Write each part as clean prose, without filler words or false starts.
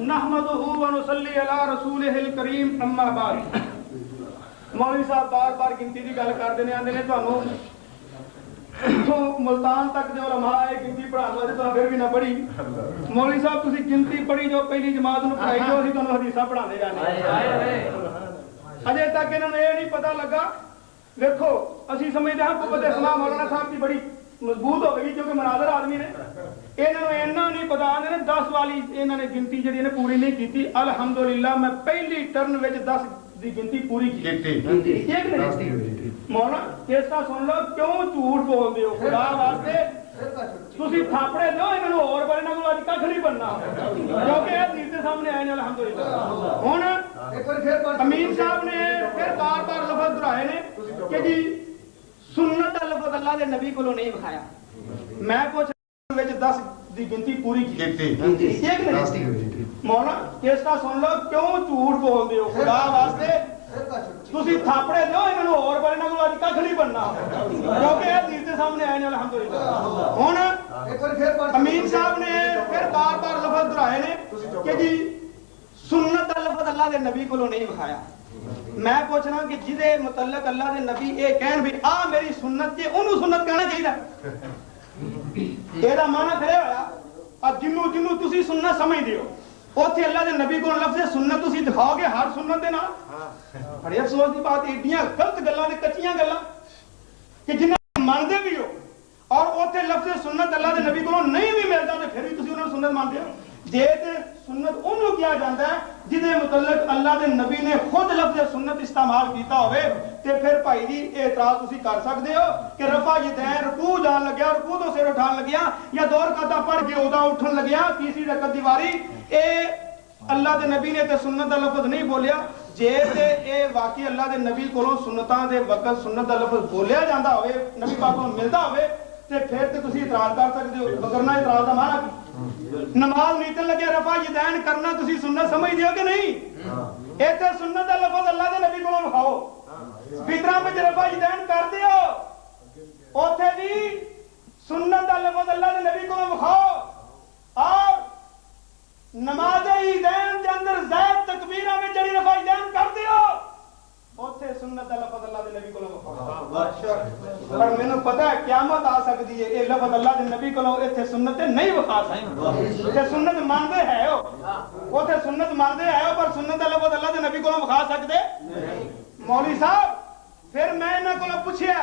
नहमदुहु व नुसल्ली अला रसूलिहिल करीम अम्मा बाद। मौलवी साहब बार बार गिनती की गल करते हैं, आते हैं तो मुल्तान तक जो उलमा है गिनती पढ़ाने वाले तो फिर भी ना पढ़ी। मौलवी साहब तुसी गिनती पढ़ी जो पहली जमात में पढ़ाई जो असीं तुहानूं हदीसां पढ़ाते जाने अजे तक इन्होंने ये नहीं पता लगा। देखो असीं समझते हैं कुतुब इस्लाम मौलाना साहब की बड़ी मजबूत हो गई क्योंकि मनाजर आदमी ने इन्होंने इन्ना नहीं पता ने 10 वाली इन्होंने गिनती जी ने पूरी नहीं की। अल्हम्दुलिल्लाह मैं पहली टर्न में 10 की गिनती पूरी की। मौलाना केसा सुन लो क्यों झूठ बोलते हो खुदा वास्ते तुसी थापड़े दो इन्होंने और बारे ना अज कख नहीं बनना क्योंकि ये नीचे सामने आए अल्हम्दुलिल्लाह। हुण अमीन साहब ने फिर बार बार लफज दोहराए ने कि जी सुन्नत का लफज अल्लाह के नबी को नहीं विखाया। मैं पूछ 10 की गिनती पूरी की। मौलाना केसा सुन लो क्यों झूठ बोलते हो खुदा वास्ते तुसी थापड़े दो इन्होंने और बारे ना अज कख नहीं बनना क्योंकि ये नीचे सामने आए अल्हम्दुलिल्लाह। हुण अमीन साहब ने फिर बार बार लफज दोहराए ने कि जी सुन्नत का लफज अल्लाह के नबी को नहीं विखाया। मैं पूछना कि जिदे मुतल्लक अल्लाह के नबी ये कहन भी आ मेरी सुन्नत जे उन्होंने सुन्नत कहना चाहिए। एदा माना खड़े होया अब जिन्नू जिन्नू तुसी सुन्नत समझदे हो उत्थे अल्लाह के नबी को लफ्ज़ सुन्नत तुसी दिखाओगे हर सुन्नत दे नाल। बड़ी अफसोस की बात एडियां गलत गल्लां ते कच्चियां गल्लां कि जिन्हें मानते भी हो और उत्थे लफ्ज़ सुन्नत अल्लाह के नबी को नहीं भी मिलता तो फिर भी तुसी उन्हें सुन्नत मानते हो। जे ते सुन्नत उन्होंने किया जाता है जिदे मुतल्लक अल्लाह के नबी ने खुद लफ्ज़ सुन्नत इस्तेमाल किया होवे ते फिर भाई जी एतराज तुसी कर सकते हो कि रफा यदैन रुकू जान लग्या रुकू तो सिर उठान लग्या या 2 रकातां पढ़ के उदा उठन लग्या तीसरी रकत दी वारी ए अल्लाह के नबी ने ते सुन्नत का लफ्ज़ नहीं बोलिया। जे ते ए वाकई अल्लाह के नबी कोलों सुन्नतां दे वक्त सुन्नत का लफ्ज़ बोलिया जांदा होवे नबी पाक कोलों मिलदा होवे ते फिर ते तुसी इतराज कर सकते हो। बगरना इतराज का माना की नमाज नीतन लगे रफा यदैन करना तुसी सुन्नत समझदे हो कि नहीं। इत्थे सुन्नत का लफ्ज़ अल्लाह के नबी कोलों विखाओ फितरा में रफा यदैन करदे हो उत्थे भी सुन्नत का लफ्ज़ अल्लाह के नबी कोलों विखाओ और नमाज ईदैन के अंदर ज़ैद तकबीरा में जड़ी रफा यदैन करदे हो उत्थे सुन्नत का लफ्ज़ अल्लाह के नबी कोलों विखाओ। पर मैनूं पता है क़यामत आ सकती है ये लफ्ज़ अल्लाह के नबी कोलों इत्थे सुन्नत नहीं विखा सकदे। ते सुन्नत मानदे है हो उत्थे सुन्नत मानदे है हो पर सुन्नत का लफ्ज़ अल्लाह के नबी कोलों विखा सकदे मौलवी साहब। फिर मैं इन्हां कोलों पुछया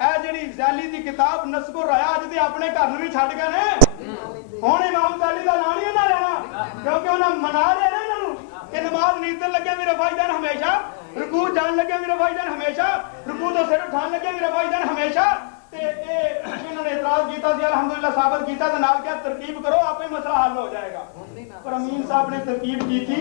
ए जिहड़ी ज़ैली दी किताब नस्बुर राया अज ते अपने घर भी छड्ड गए ने हुण इमाम ज़ैली दा नाम नहीं ना लेना क्योंकि उन्हां मना लिया ना इन्हां नूं कि नमाज नीतन लगे भी रफा यदैन हमेशा रुकू जान लगे भी रफा यदैन हमेशा रुकू तो सिर उठान लगे भी रफा यदैन हमेशा ते इन्होंने एतराज किया अल्हम्दुलिल्लाह साबित किया तो नाल क्या तरकीब करो आपे मसला हल हो जाएगा। पर अमीन साहब ने तरकीब की थी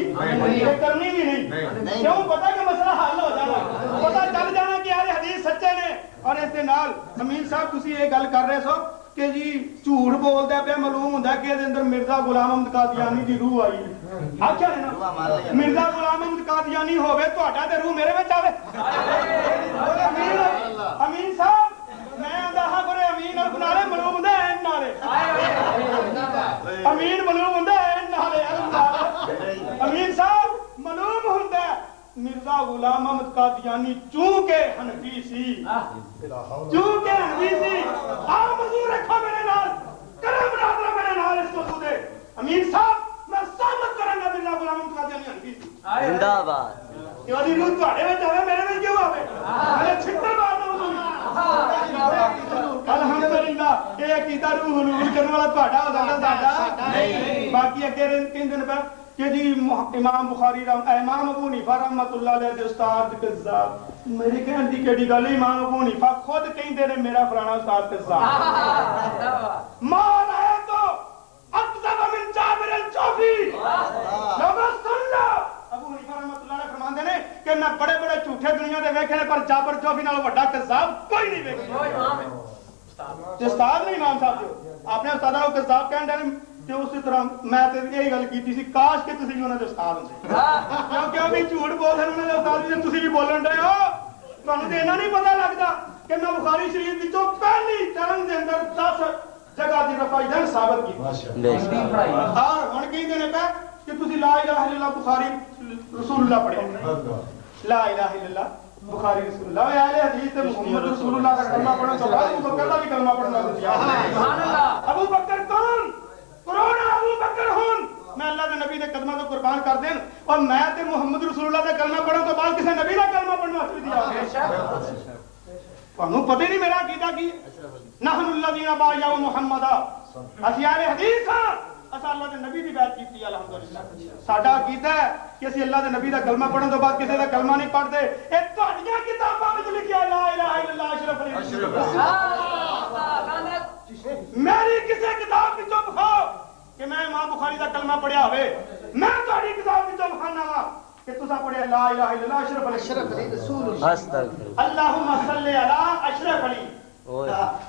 करनी भी नहीं क्यों पता कि मसला हल हो जाना पता चल जाना कि यार हदीस सच्चे ने। और इस दे नाल अमीन साहब तुसी ये गल कर रहे सो कि जी झूठ बोलदा पिया मालूम हुंदा कि इहदे अंदर मिर्जा गुलाम अहमद कादियानी दी रूह आई आख्या है ना मिर्जा गुलाम अहमद कादियानी होवे तुहाडा ते रूह मेरे विच आवे। अमीन साहब मैं आंदा हां करे अमीन और नाले मालूम हुंदा है नाले अमीन मालूम हुंदा है नाले अमीन साहब मालूम हुंदा मिर्जा गुलाम अहमद कादियानी चूंकि हनफी सी चूंकि हनफी सी आ मजूर रखा मेरे नाल करे मुनाजरा मेरे नाल इस मौजूद है अमीन साहब मैं साबित करांगा मिर्जा गुलाम अहमद कादियानी हनफी सी जिंदाबाद। ये वाली रूह ਤੁਹਾਡੇ ਵਿੱਚ ਆਵੇ ਮੇਰੇ ਵਿੱਚ ਕਿਉਂ ਆਵੇ ਮੈਂ ਛਿੱਤਰ ਮਾਰਦਾ ਹਾਂ। अल्हम्दुलिल्लाह ये अकीदा रूह हुलूल करने वाला ਤੁਹਾਡਾ ਹੋ ਸਕਦਾ ਸਾਡਾ नहीं। बाकी अगे कहंदे ने कि जी इमाम बुखारी इमाम अबू हनीफा रहमतुल्लाह अलैह दे उस्ताद कज़्ज़ाब मेरे कहने दी केड़ी गल इमाम अबू हनीफा खुद कहंदे ने मेरा फलाना उस्ताद कज़्ज़ाब मार है तो अकज़ब मिन जाबिर अल-जौफी लोग सुन लो अबू हनीफा रहमतुल्लाह अलैह फरमांदे ने कि मैं बड़े बड़े झूठे दुनिया दे वेखे ने पर जाबिर जौफी नालों वड्डा कज़्ज़ाब कोई नहीं वेखे। कोई इमाम है उस्ताद नहीं इमाम साहब जो आपने उस्तादा को कज़्ज़ाब कहंदे ने ते उसी तरह मैं ते यही गल कीती सी काश के तुसी उन्हां दे उस्ताद हुंदे क्योंकि वो भी झूठ बोलदे उन्हां दे उस्ताद भी तुसी भी बोलन डे हो तुहानूं ते इन्ना नहीं पता लगदा कि मैं बुखारी शरीफ विचों पहली टर्म दे अंदर 10 جگہ دی رفع دین ثابت کی اور ہن کہندے نے پہ کہ تسی لا الہ الا اللہ بخاری رسول اللہ پڑھیا لا الہ الا اللہ بخاری رسول اللہ اہل حدیث تے محمد رسول اللہ دا کلمہ پڑھن تو بعد ابو بکر دا بھی کلمہ پڑھنا دیا سبحان اللہ ابو بکر کون کروڑا ابو بکر ہون میں اللہ دے نبی دے قدماں تو قربان کر دین اور میں تے محمد رسول اللہ دا کلمہ پڑھن تو بعد کسے نبی دا کلمہ پڑھنا واسطے دیا تانوں پتہ نہیں میرا عقیدہ کی نحن الذین بایعوا محمد اسی اہل حدیث ہاں اساں اللہ دے نبی دی بیعت کیتی الحمدللہ ساڈا عقیدہ ہے کہ اسی اللہ دے نبی دا کلمہ پڑھن تو بعد کسے دا کلمہ نہیں پڑھتے اے تہاڈیاں کتاباں وچ لکھیا لا الہ الا اللہ اشرف میری کسے کتاب وچوں بخاؤ کہ میں امام بخاری دا کلمہ پڑھیا ہوئے میں تہاڈی کتاب وچوں بخانا وا کہ تساں پڑھیا لا الہ الا اللہ اشرف علی رسول اللہ اللہم صلی علی اشرف علی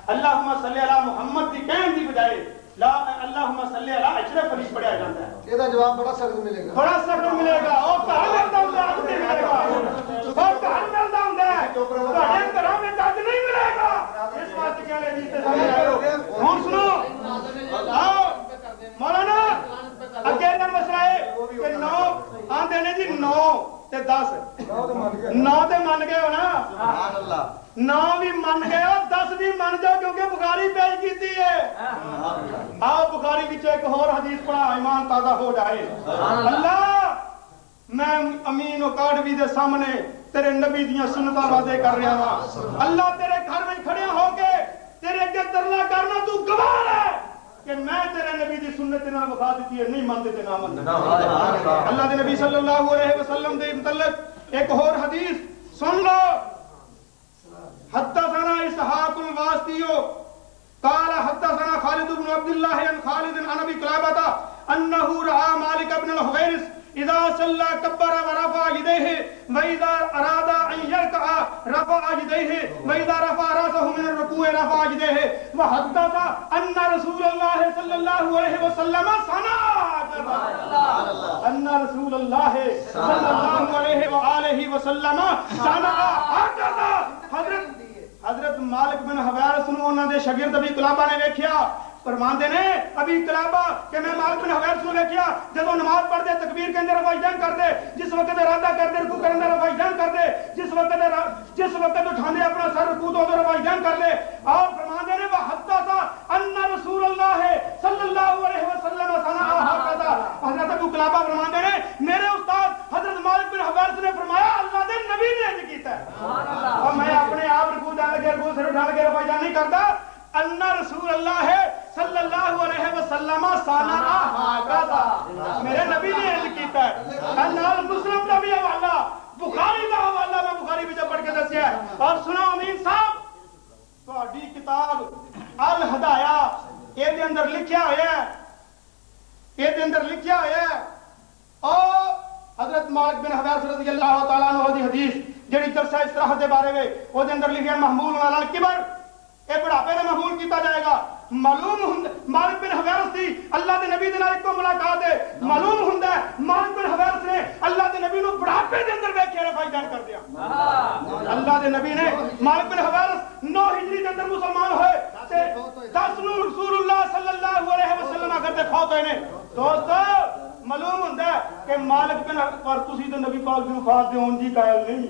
اللہم صلی علی محمد دی کہن دی بجائے لا اللہم صلی علی اشرف علی پڑھیا جاتا ہے یہ جواب بڑا سخت ملے گا بڑا سخت ملے گا اور کہاں ملتا ہوں آج نہیں ملے گا اور کہاں ملتا ہوں تہاڈے گھراں میں آج نہیں ملے گا اس بات کے لیے جیتے سمجھ آئے ہوں سنو آؤ مولانا اکیلا مسئلہ ہے کہ 9 آندے نے جی 9 تے 10 9 تے من گئے ہو نا سبحان اللہ 9 بھی من گئے ہو 10 بھی من جاؤ کیونکہ بخاری پیش کیتی ہے آؤ بخاری وچ ایک اور حدیث پڑھا ایمان تازہ ہو جائے اللہ میں امین و کاڑوی دے سامنے تیرے نبی دیاں سنتاں واضح کر رہا ہاں اللہ تیرے گھر میں کھڑے ہو کے تیرے اگے ترلا کرنا تو گواہ ہے کہ میں تیرے نبی دی سنت نال وفا دیتی ہے نہیں مانتے تے نہ من اللہ دے نبی صلی اللہ علیہ وسلم دے متعلق ایک اور حدیث سن لو حدثنا اسحاق الواسطی قال حدثنا خالد بن عبد الله عن خالد عن ابي قلابه انه راى مالك بن الحويرث اذا صلى كبر ورفع يديه واذا اراد ان يركع رفع يديه واذا رفع راسه من الركوع رفع يديه وحدث ان رسول الله صلى الله عليه وسلم صنع ان رسول الله صلى الله عليه واله وسلم صنع هكذا حضرت مالک بن حویرث نو انہاں دے شاگرد ابی قلابہ نے ویکھیا فرماندے نے ابی قلابہ کہ میں مالک بن حویرث نو ویکھیا جدوں نماز پڑھدے تکبیر کہندے رفع یدین کردے جس وقت ارادہ کردے رکوع کرندے رفع یدین کردے جس وقت اٹھاندے اپنا سر رکوع تو رفع یدین کردے اور فرماندے نے وحدث ان رسول اللہ صلی اللہ علیہ وسلم صنع هكذا حضرت ابو قلابہ فرماندے نے میرے استاد حضرت مالک بن حویرث نے فرمایا اللہ دے نبی نے انج کیتا ہے اور میں اپنے آپ رکوع دے کے رکوع سے اٹھا کے رفع یدین نہیں کردا ان رسول اللہ صلی اللہ علیہ وسلم صنع هكذا میرے نبی نے انج کیتا ہے نال مسلم دا بھی حوالہ بخاری دا حوالہ میں بخاری وچ پڑھ کے دسیا ہے اور سنو امین صاحب تہاڈی کتاب الہدایہ اے دے اندر لکھیا ہویا ہے اور حضرت مالک بن حویرث رضی اللہ تعالیٰ عنہ دی حدیث جڑی جلسہ استراحت دے بارے میں او دے اندر لکھیا محمول علی الکبر اے بڑھاپے نے محمول کیتا جائے گا معلوم مالک بن حویرث دی اللہ دے نبی دے نال ایک ملاقات ہے معلوم ہوندا ہے مالک بن حویرث نے اللہ دے نبی نو بڑھاپے دے اندر ویکھیا رفع یدین کر دیا اللہ دے نبی نے مالک بن حویرث 9 ہجری دے اندر مسلمان ہوئے تے 10 نو رسول اللہ صلی اللہ علیہ وسلم اگر تے فوت ہوئے نے دوستو معلوم ہوندا ہے کہ مالک بن پر تسی تے نبی پاک دی وفات دے ہون دی قائل نہیں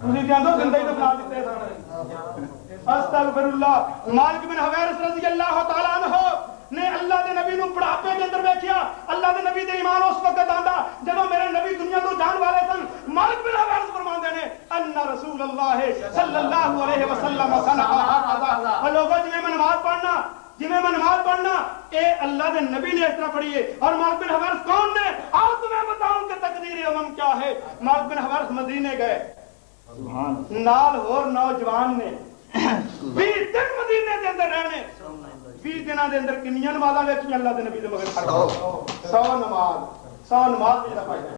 تسی تے اندر زندگی تے بنا دتے سن استغفر اللہ مالک بن حویرث رضی اللہ تعالیٰ عنہ نے اللہ دے نبی نو بڑھاپے دے اندر ویکھیا اللہ دے نبی دے ایمان اس وقت آندا جدوں میرے نبی دنیا تو جان والے سن مالک بن حویرث فرماندے نے ان رسول اللہ صلی اللہ علیہ وسلم صنع هكذا اور لوگوں جویں میں نماز پڑھنا اے اللہ دے نبی نے اس طرح پڑھی ہے اور مالک بن حویرث کون نے آؤ تمہیں بتاؤں کہ تقدیر امم کیا ہے مالک بن حویرث مدینے گئے نال اور نوجوان نے 20 دن مدینے دے اندر رہنے 20 دنوں دے اندر کنیاں نمازاں ویکھیاں اللہ دے نبی دے مگر 100 نماز وچ فائدہ